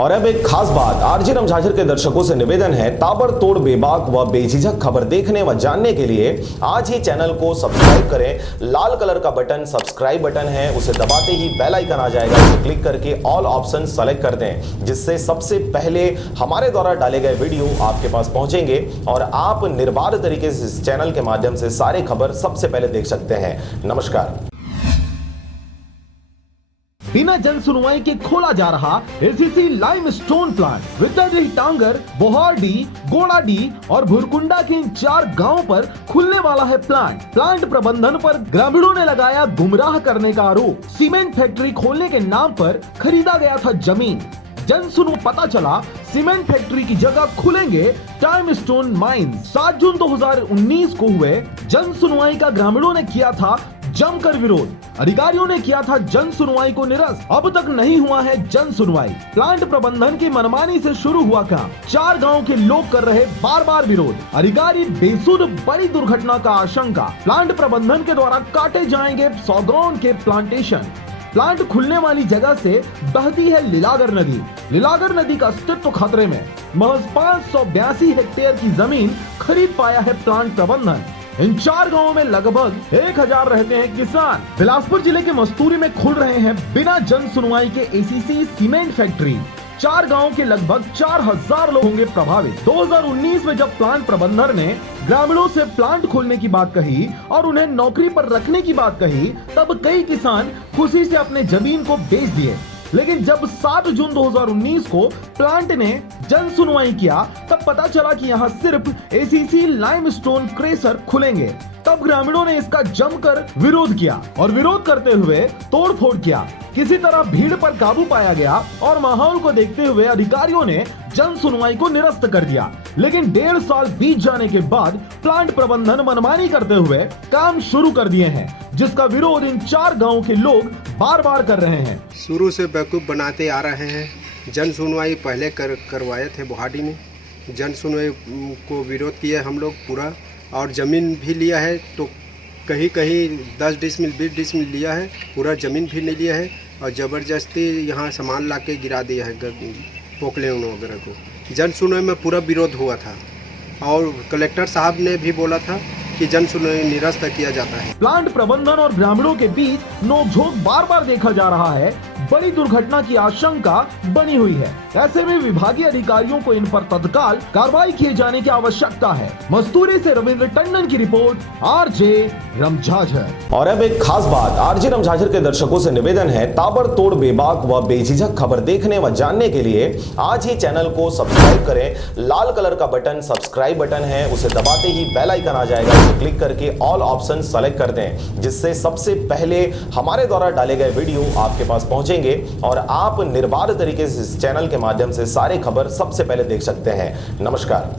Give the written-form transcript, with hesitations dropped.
और अब एक खास बात, आरजे रमझाझर के दर्शकों से निवेदन है, ताबड़तोड़ बेबाक व बेझिझक खबर देखने व जानने के लिए आज ही चैनल को सब्सक्राइब करें। लाल कलर का बटन सब्सक्राइब बटन है, उसे दबाते ही बेल आइकन आ जाएगा, उसे क्लिक करके ऑल ऑप्शन सेलेक्ट कर दें, जिससे सबसे पहले हमारे द्वारा डाले गए वीडियो आपके पास पहुंचेंगे और आप निर्बाध तरीके से इस चैनल के माध्यम से सारे खबर सबसे पहले देख सकते हैं। नमस्कार। बिना जन सुनवाई के खोला जा रहा एसीसी लाइमस्टोन प्लांट विद्याधरी टांगर, बोहारडी, गोड़ाडी और भुरकुंडा के इन 4 गांवों पर खुलने वाला है प्लांट प्रबंधन पर ग्रामीणों ने लगाया गुमराह करने का आरोप। सीमेंट फैक्ट्री खोलने के नाम पर खरीदा गया था जमीन। जन सुनो पता चला सीमेंट फैक्ट्री की जगह खुलेंगे टाइमस्टोन माइंस। 7 जून 2019 को हुए जन सुनवाई का ग्रामीणों ने किया था जमकर विरोध। अधिकारियों ने किया था जन सुनवाई को निरस्त। अब तक नहीं हुआ है जन सुनवाई। प्लांट प्रबंधन की मनमानी से शुरू हुआ काम। 4 गांव के लोग कर रहे बार विरोध। अधिकारी बेसुध, बड़ी दुर्घटना का आशंका। प्लांट प्रबंधन के द्वारा काटे जाएंगे सौगान के प्लांटेशन। प्लांट खुलने वाली जगह से बहती है लीलागर नदी। लीलागर नदी का अस्तित्व खतरे में। महज 582 हेक्टेयर की जमीन खरीद पाया है प्लांट प्रबंधन। इन 4 गांवों में लगभग 1000 रहते हैं किसान। बिलासपुर जिले के मस्तूरी में खुल रहे हैं बिना जन सुनवाई के एसीसी सीमेंट फैक्ट्री। 4 गांवों के लगभग 4000 लोग होंगे प्रभावित। 2019 में जब प्लांट प्रबंधन ने ग्रामीणों से प्लांट खोलने की बात कही और उन्हें नौकरी पर रखने की बात कही, तब कई किसान खुशी से अपने जमीन को बेच दिए। लेकिन जब 7 जून 2019 को प्लांट ने जन सुनवाई किया, तब पता चला कि यहाँ सिर्फ एसीसी लाइमस्टोन क्रेशर खुलेंगे। तब ग्रामीणों ने इसका जमकर विरोध किया और विरोध करते हुए तोड़फोड़ किया। किसी तरह भीड़ पर काबू पाया गया और माहौल को देखते हुए अधिकारियों ने जन सुनवाई को निरस्त कर दिया। लेकिन 1.5 साल बीत जाने के बाद प्लांट प्रबंधन मनमानी करते हुए काम शुरू कर दिए हैं, जिसका विरोध इन 4 गांवों के लोग बार कर रहे हैं। शुरू से बेवकूफ़ बनाते आ रहे हैं। जन सुनवाई पहले करवाए थे बोहाडी में। जन सुनवाई को विरोध किया हम लोग पूरा, और ज़मीन भी लिया है। तो कहीं 10 डिसमिल 20 डिसमिल लिया है, पूरा ज़मीन भी नहीं लिया है। और ज़बरदस्ती यहाँ सामान ला के गिरा दिया है पोखले वगैरह को। जन सुनवाई में पूरा विरोध हुआ था और कलेक्टर साहब ने भी बोला था कि जन सुनवाई निरस्त किया जाता है। प्लांट प्रबंधन और ग्रामीणों के बीच नोकझोंक बार देखा जा रहा है। बड़ी दुर्घटना की आशंका बनी हुई है। ऐसे में विभागीय अधिकारियों को इन पर तत्काल कार्रवाई किए जाने की आवश्यकता है। मस्तूरी से रविंद्र टंडन की रिपोर्ट, आरजे रमझाझर। और अब एक खास बात, आरजे रमझाझर के दर्शकों से निवेदन है, ताबड़तोड़ बेबाक व बेझिझक खबर देखने व जानने के लिए आज ही चैनल को सब्सक्राइब करें। लाल कलर का बटन सब्सक्राइब बटन है, उसे दबाते ही बेल आइकन आ जाएगा, उसे क्लिक करके ऑल ऑप्शन सेलेक्ट कर दें, जिससे सबसे पहले हमारे द्वारा डाले गए वीडियो आपके पास पहुंचेंगे और आप निर्बाध तरीके से इस चैनल के माध्यम से सारे खबर सबसे पहले देख सकते हैं। नमस्कार।